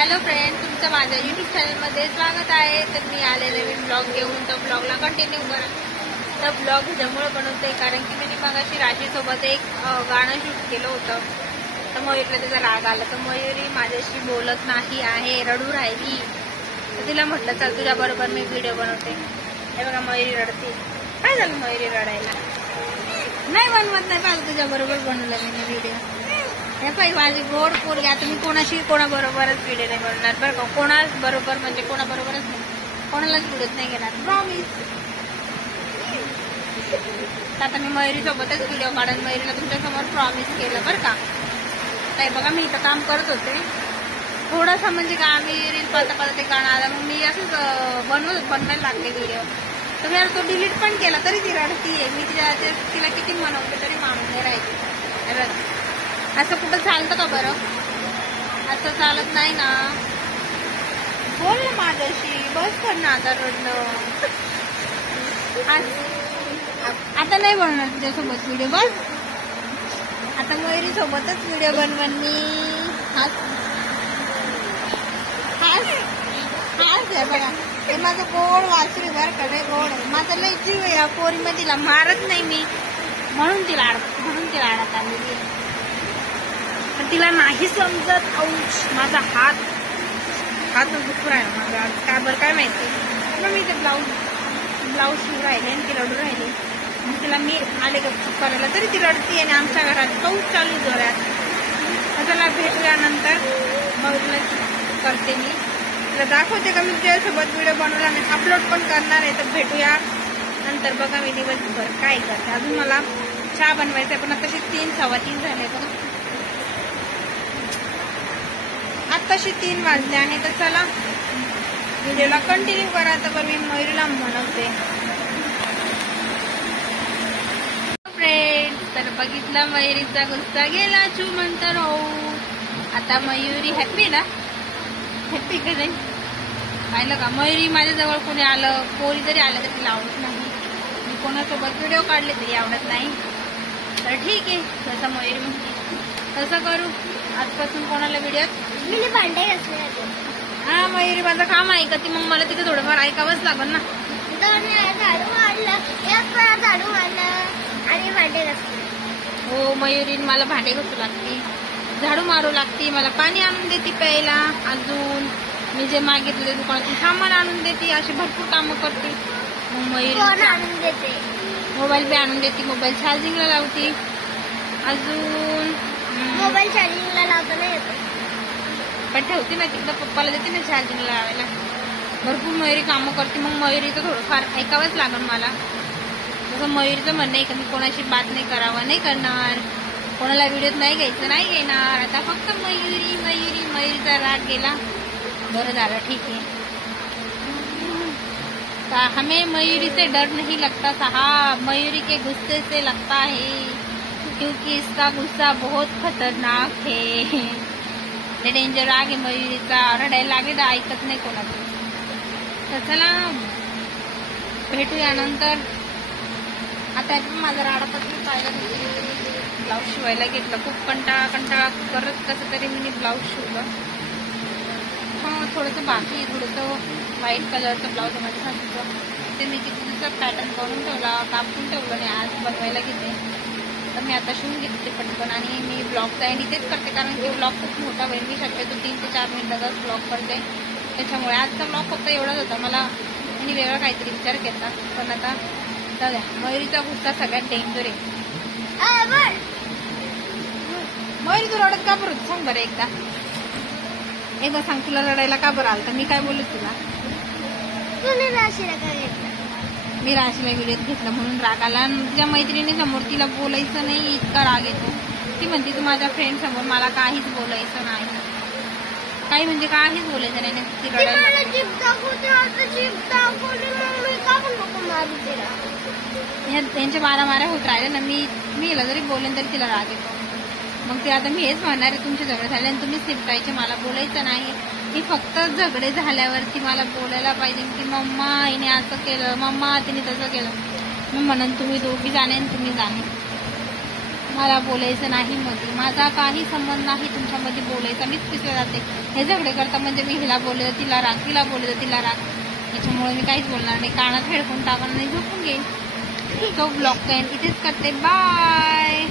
Hello friend, तुमचं माझ्या YouTube चॅनलमध्ये स्वागत आहे. तर मी आले नवीन ब्लॉग घेऊन. तर ब्लॉगला कंटिन्यू करा. तर ब्लॉग ह्याच्यामुळे बनवते कारण की मी मगाशी राशीसोबत एक गाणं शूट केलं होतं. तर मयुरीला त्याचा राग आला. तर मयुरी माझ्याशी बोलत नाही आहे, रडू राहिली. तर तिला म्हटलं चल तुझ्याबरोबर मी व्हिडिओ बनवते. हे बघा मयुरी रडते. काय झालं मयुरी रडायला? नाही बनवत नाही पाहिजे, तुझ्याबरोबर बनवलं मी व्हिडिओ. हे पाहिजे माझी गोड पोरगी. आता मी कोणाबरोबरच व्हिडिओ नाही बनवणार बरं का. कोणाबरोबर म्हणजे कोणाबरोबरच नाही, कोणालाच व्हिडिओच नाही घेणार, प्रॉमिस. आता मी मयुरीसोबतच व्हिडिओ काढून मयुरीला तुमच्यासमोर प्रॉमिस केलं बरं का. काय बघा मी इथं काम करत होते थोडंसं, म्हणजे का आम्ही रील पाहता ते गाणं आलं. मग मी असंच बनवायला लागले व्हिडिओ. तर यार तो डिलीट पण केला तरी ती रडतीये. मी तिला किती मनवते तरी मानून नाही राहायची. असं कुठं चालतं का बरं? असं चालत नाही ना. बोल ना माझ्याशी, बस कर ना आता रडणं. आता नाही बनवणार तुझ्यासोबत व्हिडिओ, बस. आता मयुरी सोबतच व्हिडिओ बनवून मी हाच आहे बघा. हे माझं गोड वासरी बरं का, लय गोड आहे. माझा लय जीव आहे या पोरीमध्ये. तिला मारत नाही मी, म्हणून तिला आडत आलेली. पण तिला नाही समजत. औष माझा हात दुखू राहिला माझा. काय बरं काय माहिती. मग मी ते ब्लाऊज शिव राहिले आणि ती रडू राहिली. मग तिला मी आले गपचूप करायला तरी ती रडती. आणि आमच्या घरात पाऊस चालू जोरात. त्याला भेटूया नंतर. मग करते मी तिला दाखवते का मी तुझ्यासोबत व्हिडिओ बनवला आणि अपलोड पण करणार आहे. तर भेटूया नंतर. बघा मी दिवसभर काय करते. अजून मला चहा बनवायचा आहे, पण आताशी 3 सव्वा 3 झाले बघा. आत्ताशी 3 वाजले आहे. तर चला व्हिडिओला कंटिन्यू करा. तर मी मयुरीला म्हणवते. फ्रेंड, तर बघितला मयुरीचा गुस्सा गेला चुमंतर हो. आता मयुरी हॅपी ना, हॅपी का नाही? पाहिलं का, मयुरी माझ्याजवळ कोणी आलं, पोरी जरी आलं तर तिला आवडत नाही. मी कोणासोबत व्हिडिओ काढले तरी आवडत नाही. तर ठीक आहे, जसं मयुरी म्हणते तसं करू. आजपासून कोणाला व्हिडिओत मी भांडे घासले. हा मयुरी माझं काम ऐकते, मग मला तिथे थोडंफार ऐकावंच लागल ना. झाडू आणि भांडे घासले. हो मयुरी मला भांडे घासू लागते, झाडू मारू लागते, मला पाणी आणून देते प्यायला. अजून मी जे मागितले दुकानातून सामान आणून देते. अशी भरपूर कामं करते. मग मयुरी आणून देते, मोबाईल बी आणून देते, मोबाईल चार्जिंगला लावते. अजून मोबाईल चार्जिंगला लावता नाही येत, पण ठेवते ना तिकडं, पप्पाला देते ना चार्जिंगला लावायला. भरपूर मयुरी कामं करते. मग मयुरीचं थोडंफार ऐकावंच लागेल मला. जसं मयुरीचं म्हणणं आहे की मी कोणाशी बात नाही करावं, नाही करणार, कोणाला व्हिडिओत नाही घ्यायचं, नाही घेणार. आता फक्त मयुरीचा राग गेला. बरं झालं, ठीक है. हमें मयूरी से डर नहीं लगता साहब, मयूरी के गुस्से से लगता है, क्योंकि इसका गुस्सा बहुत खतरनाक है. डेंजर आहे मयुरीचा. रडायला लागले तर ऐकत नाही कोणाचं. तर चला भेटूया नंतर. आता माझा राडापत्र पाहिला, ब्लाऊज शिवायला घेतलं. खूप कंटाळा करत कसं तरी मी ब्लाऊज शिवलं. थोडंसं बाकी, थोडंसं व्हाईट कलरचं ब्लाऊज आहे माझ्या सासूचं. ते मी कितीचा पॅटर्न करून ठेवला, कापून ठेवलं आणि आज बनवायला घेते. तर मी आता शिवून घेते ते पटकन. आणि मी ब्लॉगचा एंड इथेच करते कारण की ब्लॉग खूप मोठा होईल. मी शक्यतो 3 ते 4 मिनिटाचाच ब्लॉग करते. त्याच्यामुळे आजचा ब्लॉग फक्त एवढाच होता. मला मी वेगळा काहीतरी विचार केला, पण आता जाऊया. मयुरीचा गुस्सा सगळ्यात डेंजर आहे. मयुरी तू रडत का बरं? सांग बरं एकदा सांग, तुला रडायला का बरं आलं? तर मी काय बोलू तुला? मी राशीला व्हिडिओत घेतलं म्हणून राग आला. तुझ्या मैत्रिणी समोर तिला बोलायचं नाही, इतका राग येतो. ती म्हणते तू माझ्या फ्रेंड समोर मला काहीच बोलायचं नाही, काही म्हणजे काहीच बोलायचं नाही. ती रडायला त्यांच्या मारामाऱ्या होत राहिल्या ना. मी हिला जरी बोलेन तरी तिला राग येतो. मग ते आता मी हेच म्हणणार आहे, तुमचे झगडे झाले आणि तुम्हीच निपटायचे, मला बोलायचं नाही. मी फक्त झगडे झाल्यावरती मला बोलायला पाहिजे की मम्मा हिने असं केलं, मम्मा तिने तसं केलं. मी म्हणून तुम्ही दोघी जाणे आणि तुम्ही जाणे. मला बोलायचं नाही मध्ये, माझा काही संबंध नाही तुमच्यामध्ये बोलायचा, मीच पिसले जाते. हे झगडे करता म्हणजे मी हिला बोलले तिला राग, तिला बोलले तिला राग, त्याच्यामुळे मी काहीच बोलणार नाही. कानात हेडफोन टाकून नाही झोपून घेईन. तो ब्लॉग इथेच करते. बाय.